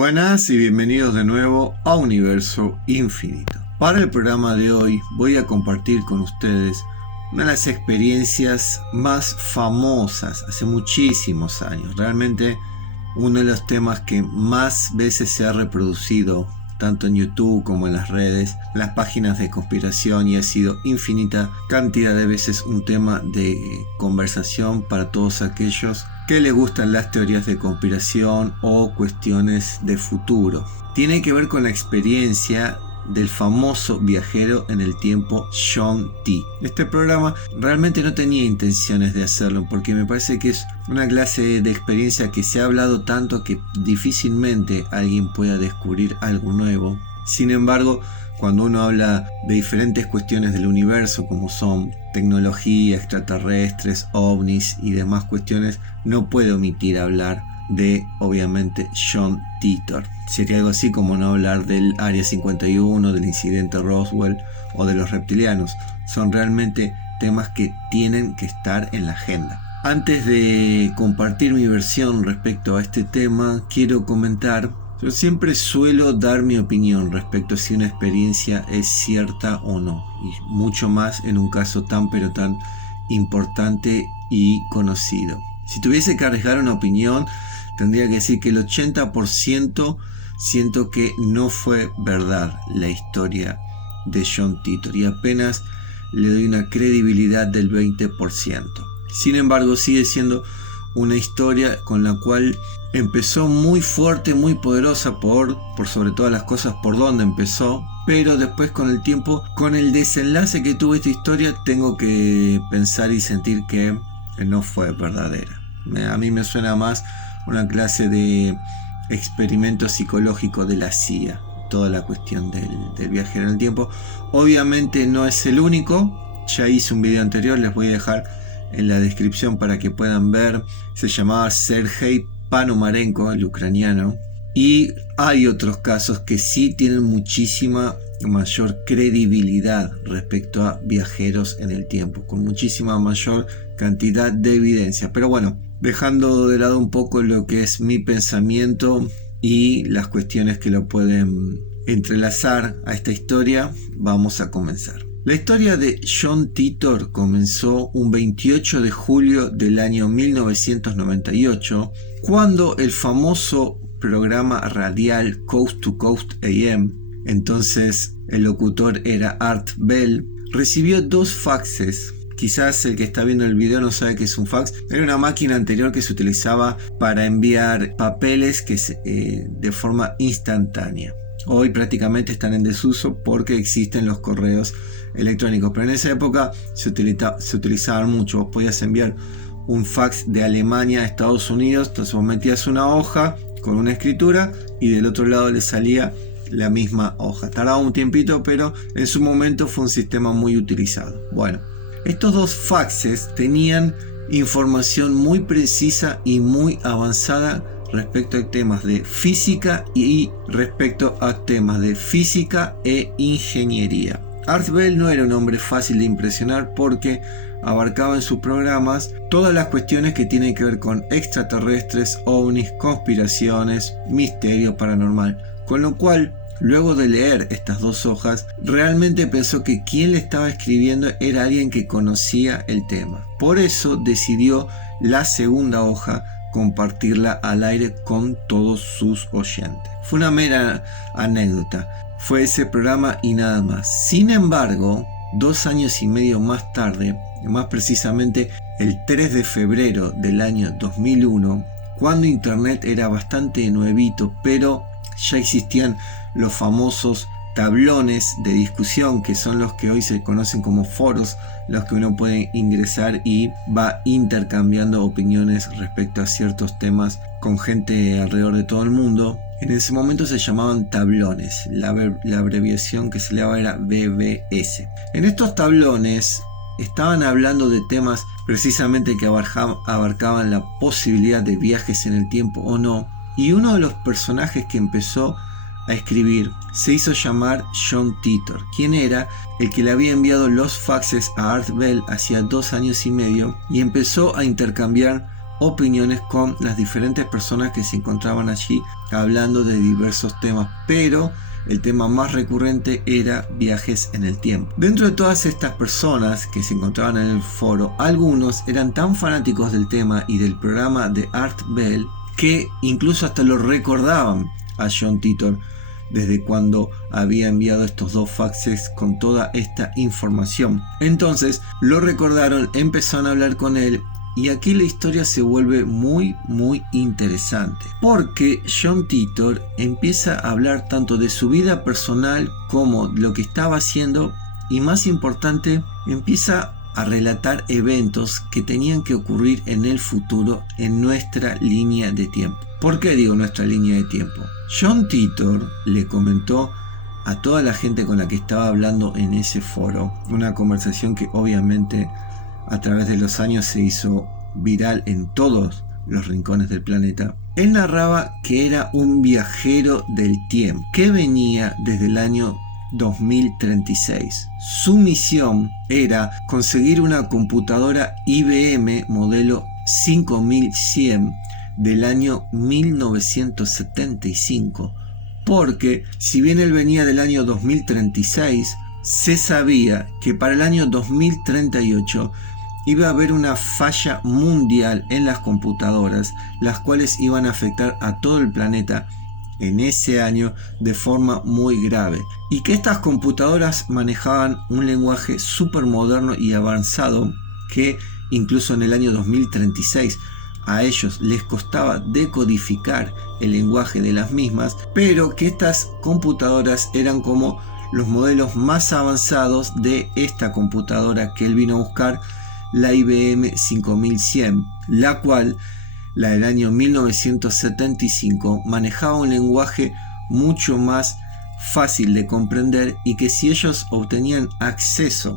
buenas y bienvenidos de nuevo a Universo Infinito. Para el programa de hoy voy a compartir con ustedes una de las experiencias más famosas hace muchísimos años. Realmente uno de los temas que más veces se ha reproducido tanto en YouTube como en las redes, las páginas de conspiración, y ha sido infinita cantidad de veces un tema de conversación para todos aquellos que les gustan las teorías de conspiración o cuestiones de futuro. Tiene que ver con la experiencia del famoso viajero en el tiempo Shaun T. Este programa realmente no tenía intenciones de hacerlo porque me parece que es una clase de experiencia que se ha hablado tanto que difícilmente alguien pueda descubrir algo nuevo. Sin embargo, cuando uno habla de diferentes cuestiones del universo como son tecnología, extraterrestres, ovnis y demás cuestiones, no puede omitir hablar de, obviamente, John Titor. Sería algo así como no hablar del Área 51, del incidente Roswell o de los reptilianos. Son realmente temas que tienen que estar en la agenda. Antes de compartir mi versión respecto a este tema, quiero comentar, yo siempre suelo dar mi opinión respecto a si una experiencia es cierta o no, y mucho más en un caso tan importante y conocido. Si tuviese que arriesgar una opinión, tendría que decir que el 80% siento que no fue verdad la historia de John Titor y apenas le doy una credibilidad del 20%. Sin embargo, sigue siendo una historia con la cual empezó muy fuerte, muy poderosa por sobre todas las cosas por donde empezó, pero después con el tiempo, con el desenlace que tuvo esta historia, tengo que pensar y sentir que no fue verdadera. A mí me suena más una clase de experimento psicológico de la CIA, toda la cuestión del viajero en el tiempo. Obviamente no es el único, ya hice un video anterior, les voy a dejar en la descripción para que puedan ver. Se llamaba Sergei Panomarenko, el ucraniano, y hay otros casos que sí tienen muchísima mayor credibilidad respecto a viajeros en el tiempo, con muchísima mayor cantidad de evidencia. Pero bueno, dejando de lado un poco lo que es mi pensamiento y las cuestiones que lo pueden entrelazar a esta historia, vamos a comenzar. La historia de John Titor comenzó un 28 de julio del año 1998, cuando el famoso programa radial Coast to Coast AM, entonces el locutor era Art Bell, recibió dos faxes. Quizás el que está viendo el video no sabe qué es un fax. Era una máquina anterior que se utilizaba para enviar papeles de forma instantánea. Hoy prácticamente están en desuso porque existen los correos electrónicos, pero en esa época se utilizaban mucho. Vos podías enviar un fax de Alemania a Estados Unidos, entonces vos metías una hoja con una escritura y del otro lado le salía la misma hoja. Tardaba un tiempito, pero en su momento fue un sistema muy utilizado. Bueno, estos dos faxes tenían información muy precisa y muy avanzada respecto a temas de física y respecto a temas de física e ingeniería. Art Bell no era un hombre fácil de impresionar porque abarcaba en sus programas todas las cuestiones que tienen que ver con extraterrestres, ovnis, conspiraciones, misterio paranormal, con lo cual luego de leer estas dos hojas, realmente pensó que quien le estaba escribiendo era alguien que conocía el tema. Por eso decidió la segunda hoja compartirla al aire con todos sus oyentes. Fue una mera anécdota. Fue ese programa y nada más. Sin embargo, 2 años y medio más tarde, más precisamente el 3 de febrero del año 2001, cuando Internet era bastante nuevito, pero ya existían los famosos tablones de discusión, que son los que hoy se conocen como foros, los que uno puede ingresar y va intercambiando opiniones respecto a ciertos temas con gente alrededor de todo el mundo. En ese momento se llamaban tablones, la abreviación que se le daba era BBS. En estos tablones estaban hablando de temas precisamente que abarcaban la posibilidad de viajes en el tiempo o no, y uno de los personajes que empezó a escribir se hizo llamar John Titor, quien era el que le había enviado los faxes a Art Bell hacía 2 años y medio y empezó a intercambiar opiniones con las diferentes personas que se encontraban allí hablando de diversos temas, pero el tema más recurrente era viajes en el tiempo. Dentro de todas estas personas que se encontraban en el foro, algunos eran tan fanáticos del tema y del programa de Art Bell que incluso hasta lo recordaban a John Titor desde cuando había enviado estos 2 faxes con toda esta información. Entonces lo recordaron, empezaron a hablar con él. Y aquí la historia se vuelve muy interesante, porque John Titor empieza a hablar tanto de su vida personal como lo que estaba haciendo, y más importante, empieza a relatar eventos que tenían que ocurrir en el futuro en nuestra línea de tiempo. ¿Por qué digo nuestra línea de tiempo? John Titor le comentó a toda la gente con la que estaba hablando en ese foro, una conversación que obviamente a través de los años se hizo viral en todos los rincones del planeta. Él narraba que era un viajero del tiempo que venía desde el año 2036. Su misión era conseguir una computadora IBM modelo 5100 del año 1975, porque si bien él venía del año 2036, se sabía que para el año 2038 iba a haber una falla mundial en las computadoras, las cuales iban a afectar a todo el planeta en ese año de forma muy grave, y que estas computadoras manejaban un lenguaje súper moderno y avanzado que incluso en el año 2036 a ellos les costaba decodificar el lenguaje de las mismas, pero que estas computadoras eran como los modelos más avanzados de esta computadora que él vino a buscar, la IBM 5100, la cual, la del año 1975, manejaba un lenguaje mucho más fácil de comprender, y que si ellos obtenían acceso,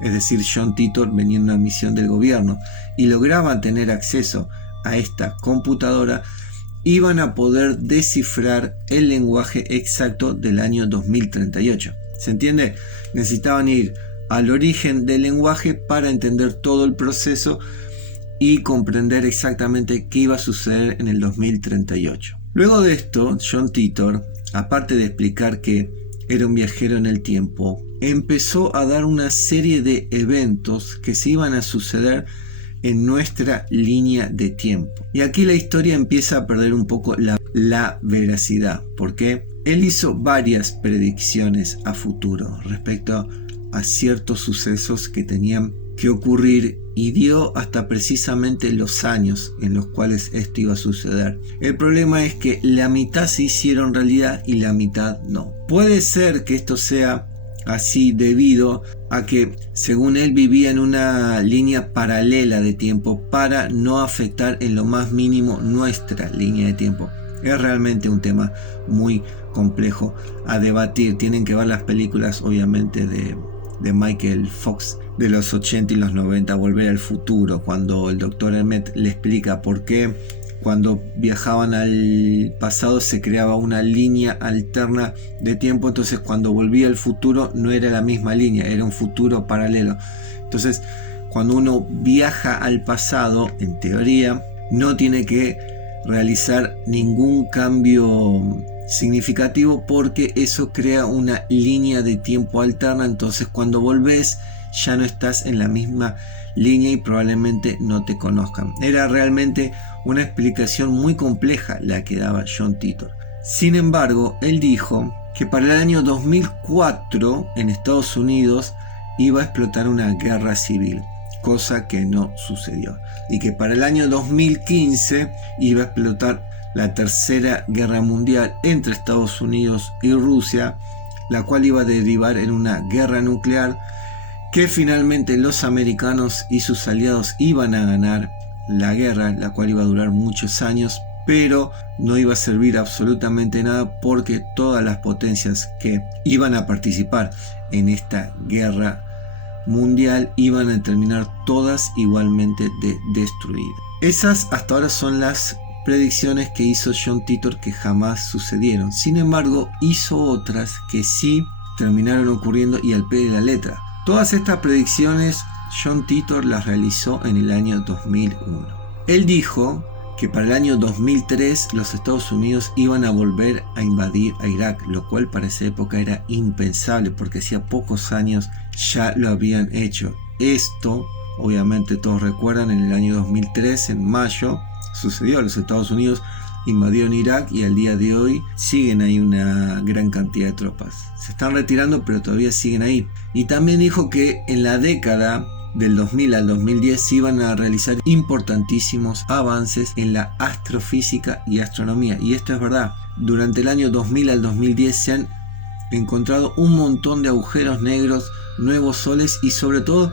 es decir, John Titor venía en una misión del gobierno y lograban tener acceso a esta computadora, iban a poder descifrar el lenguaje exacto del año 2038. ¿Se entiende? Necesitaban ir al origen del lenguaje para entender todo el proceso y comprender exactamente qué iba a suceder en el 2038. Luego de esto, John Titor, aparte de explicar que era un viajero en el tiempo, empezó a dar una serie de eventos que se iban a suceder en nuestra línea de tiempo. Y aquí la historia empieza a perder un poco la veracidad, porque él hizo varias predicciones a futuro respecto a ciertos sucesos que tenían que ocurrir, y dio hasta precisamente los años en los cuales esto iba a suceder. El problema es que la mitad se hicieron realidad y la mitad no. Puede ser que esto sea así debido a que, según él, vivía en una línea paralela de tiempo para no afectar en lo más mínimo nuestra línea de tiempo. Es realmente un tema muy complejo a debatir. Tienen que ver las películas, obviamente, de Michael Fox de los 80 y los 90, Volver al Futuro, cuando el Dr. Emmett le explica por qué cuando viajaban al pasado se creaba una línea alterna de tiempo, entonces cuando volvía al futuro no era la misma línea, era un futuro paralelo. Entonces, cuando uno viaja al pasado, en teoría, no tiene que realizar ningún cambio significativo, porque eso crea una línea de tiempo alterna. Entonces cuando volvés ya no estás en la misma línea y probablemente no te conozcan. Era realmente una explicación muy compleja la que daba John Titor. Sin embargo, él dijo que para el año 2004 en Estados Unidos iba a explotar una guerra civil, cosa que no sucedió, y que para el año 2015 iba a explotar la tercera guerra mundial entre Estados Unidos y Rusia, la cual iba a derivar en una guerra nuclear, que finalmente los americanos y sus aliados iban a ganar la guerra, la cual iba a durar muchos años, pero no iba a servir absolutamente nada, porque todas las potencias que iban a participar en esta guerra mundial iban a terminar todas igualmente destruidas. Esas hasta ahora son las predicciones que hizo John Titor, que jamás sucedieron. Sin embargo, hizo otras que sí terminaron ocurriendo, y al pie de la letra. Todas estas predicciones John Titor las realizó en el año 2001. Él dijo que para el año 2003 los Estados Unidos iban a volver a invadir a Irak, lo cual para esa época era impensable porque hacía pocos años ya lo habían hecho. Esto, obviamente todos recuerdan, en el año 2003, en mayo, sucedió. Los Estados Unidos invadieron Irak y al día de hoy siguen ahí una gran cantidad de tropas. Se están retirando, pero todavía siguen ahí. Y también dijo que en la década del 2000 al 2010 se iban a realizar importantísimos avances en la astrofísica y astronomía. Y esto es verdad. Durante el año 2000 al 2010 se han encontrado un montón de agujeros negros, nuevos soles y sobre todo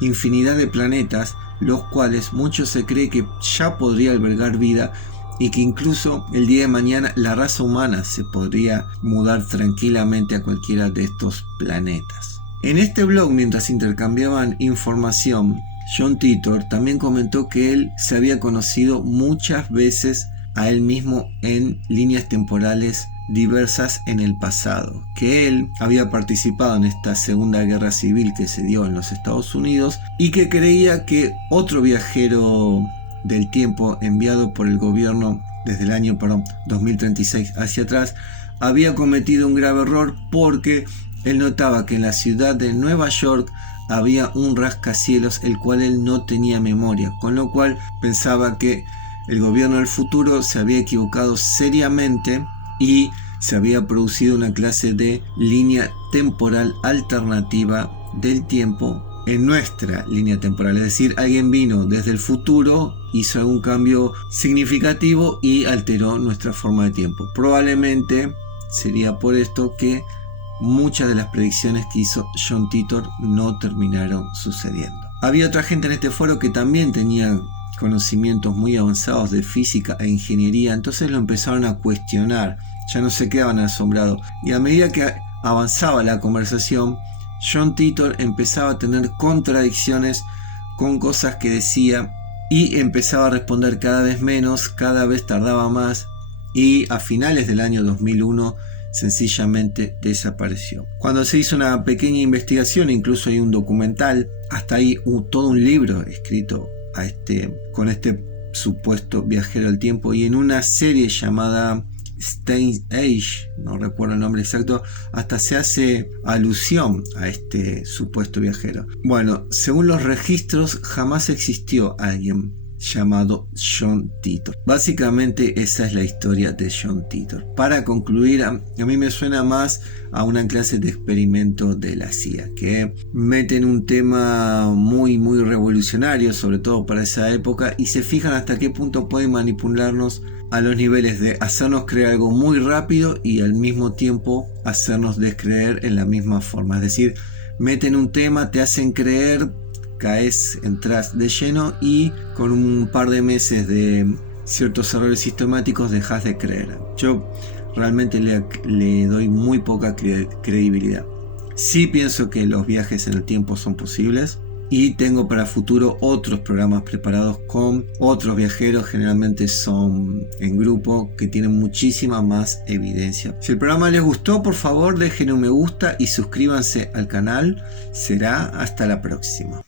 infinidad de planetas, los cuales mucho se cree que ya podría albergar vida y que incluso el día de mañana la raza humana se podría mudar tranquilamente a cualquiera de estos planetas. En este blog, mientras intercambiaban información, John Titor también comentó que él se había conocido muchas veces a él mismo en líneas temporales diversas en el pasado, que él había participado en esta segunda guerra civil que se dio en los Estados Unidos y que creía que otro viajero del tiempo enviado por el gobierno desde el año 2036 hacia atrás había cometido un grave error, porque él notaba que en la ciudad de Nueva York había un rascacielos el cual él no tenía memoria, con lo cual pensaba que el gobierno del futuro se había equivocado seriamente y se había producido una clase de línea temporal alternativa del tiempo en nuestra línea temporal. Es decir, alguien vino desde el futuro, hizo algún cambio significativo y alteró nuestra forma de tiempo. Probablemente sería por esto que muchas de las predicciones que hizo John Titor no terminaron sucediendo. Había otra gente en este foro que también tenía conocimientos muy avanzados de física e ingeniería, entonces lo empezaron a cuestionar, ya no se quedaban asombrados, y a medida que avanzaba la conversación, John Titor empezaba a tener contradicciones con cosas que decía y empezaba a responder cada vez menos, cada vez tardaba más, y a finales del año 2001 sencillamente desapareció. Cuando se hizo una pequeña investigación, incluso hay un documental, hasta ahí todo un libro escrito con este supuesto viajero del tiempo, y en una serie llamada Stone Age, no recuerdo el nombre exacto, hasta se hace alusión a este supuesto viajero. Bueno, según los registros, jamás existió alguien llamado John Titor. Básicamente esa es la historia de John Titor. Para concluir, a mí me suena más a una clase de experimento de la CIA, que meten un tema muy revolucionario, sobre todo para esa época, y se fijan hasta qué punto pueden manipularnos a los niveles de hacernos creer algo muy rápido y al mismo tiempo hacernos descreer en la misma forma. Es decir, meten un tema, te hacen creer, caes, entras de lleno y con un par de meses de ciertos errores sistemáticos dejas de creer. Yo realmente le doy muy poca credibilidad. Sí pienso que los viajes en el tiempo son posibles y tengo para futuro otros programas preparados con otros viajeros, generalmente son en grupo, que tienen muchísima más evidencia. Si el programa les gustó, por favor dejen un me gusta y suscríbanse al canal. Será hasta la próxima.